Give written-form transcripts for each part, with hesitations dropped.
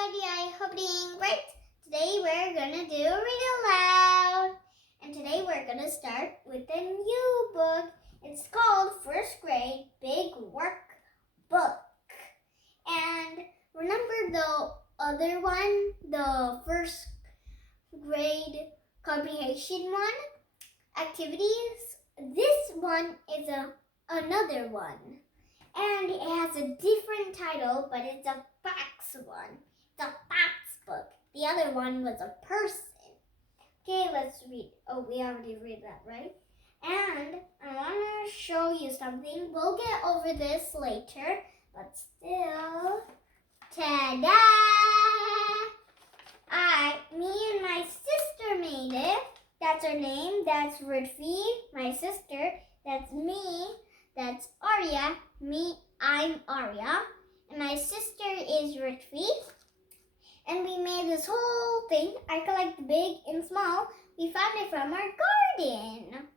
everybody, I hope you're doing great. Today we're gonna do read aloud. And today we're gonna start with a new book. It's called First Grade Big Work Book. And remember the other one, the first grade comprehension one, activities? This one is another one. And it has a different title, but it's a facts one. It's a facts book. The other one was a person. Okay, let's read. Oh, we already read that, right? And I want to show you something. We'll get over this later, but still. Ta-da! Me and my sister made it. That's her name. That's Ritvi, my sister. That's me. That's Arya. Me, I'm Arya. And my sister is Ritvi. And we made this whole thing. I collect big and small. We found it from our garden.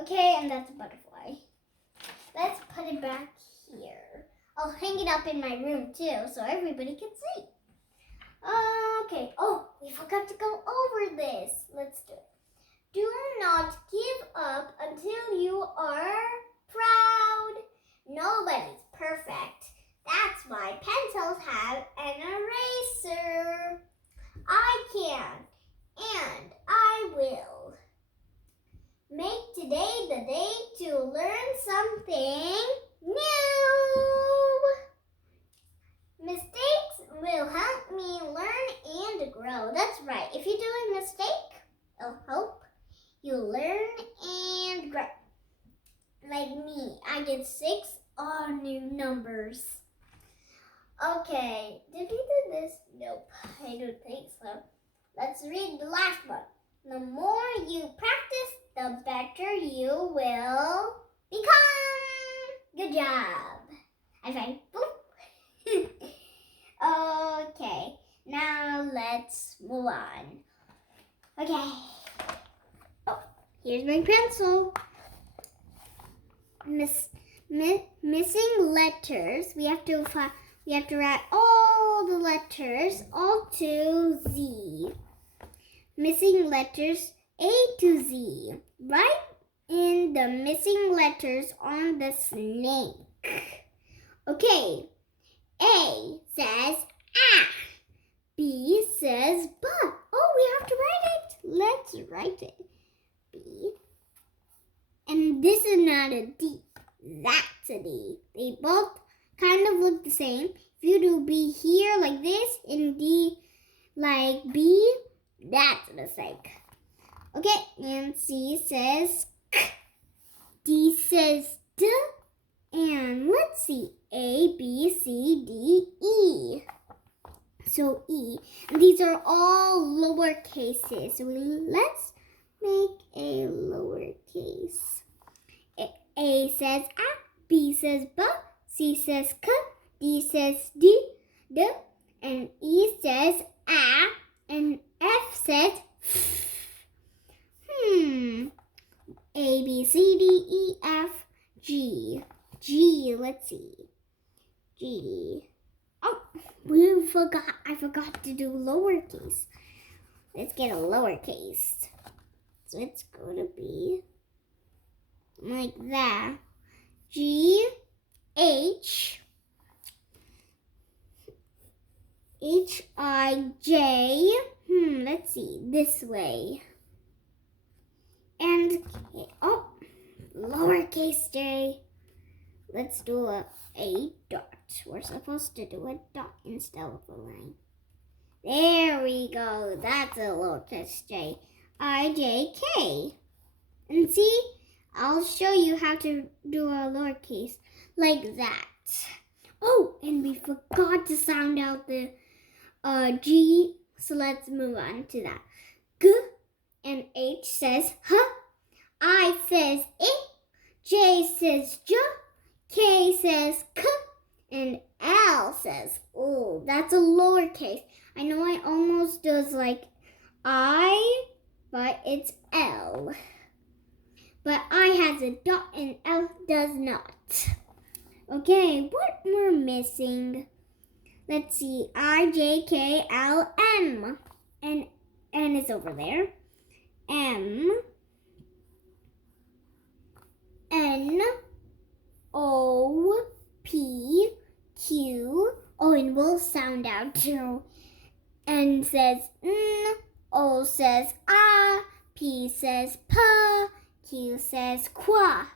Okay, and that's a butterfly. Let's put it back here. I'll hang it up in my room too, so everybody can see. Okay. Oh, we forgot to go over this. Let's do it. Do not give up until you are proud. Nobody's perfect. That's why pencils have an eraser. I can, and I will. Make today the day to learn something new. Mistakes will help me learn and grow. That's right. If you do a mistake, it'll help you learn and grow. Like me, I get 6 all new numbers. Okay, did we do this? Nope, I don't think so. Let's read the last one. The more you practice, the better you will become. Good job. I find boop. Okay, now let's move on. Okay. Oh, here's my pencil. Missing letters. We have to write all the letters all to Z. Missing letters A to Z. Write in the missing letters on the snake. Okay. A says ah. B says buh. Oh, we have to write it. Let's write it. B. And this is not a D. That's a D. They both kind of look the same. If you do B here like this and D like B, that's a mistake. Okay, and C says K. D says D. And let's see. A, B, C, D, E. So E. And these are all lower cases. So let's make a lowercase. A says A, B says B, C says K, D says D, and E says A, and F says A, B, C, D, E, F, G. G, let's see. G. Oh, I forgot to do lowercase. Let's get a lowercase. So it's going to be like that. G, H, H, I, J. Let's see, this way. And, oh, lowercase J. Let's do a dot. We're supposed to do a dot instead of a line. There we go. That's a lowercase J. I, J, K. And see? I'll show you how to do a lowercase like that. Oh, and we forgot to sound out the G, so let's move on to that. G, and H says H, I says I, J says J, K says K, and L says oh. That's a lowercase. I know I almost does like I, but it's L. But I has a dot and L does not. Okay, what we're missing? Let's see. I, J, K, L, M. And N is over there. M, N, O, P, Q. Oh, and we'll sound out too. N says N, O says ah, P says pa, Q says qua.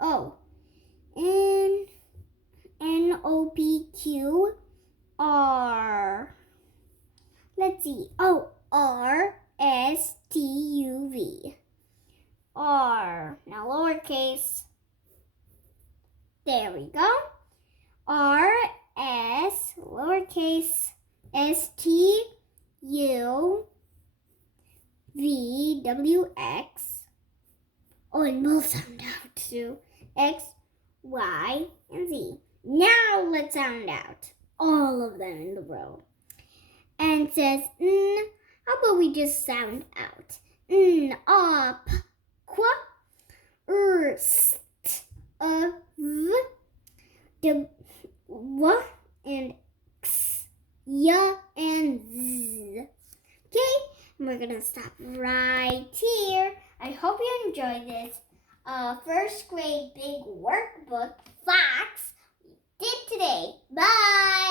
Oh, N, N, O, P, Q, R. Let's see. Oh, R, S, T, U, V. R. Now lowercase. There we go. R, S, lowercase, S, T, U, V, W, X. Oh, and we'll sound out too. X, Y, and Z. Now let's sound out all of them in the row. And it says N. How about we just sound out? N, up, qua, st, v, w, and x, ya, and z. Okay, and we're gonna stop right here. I hope you enjoyed this first grade big workbook facts we did today. Bye.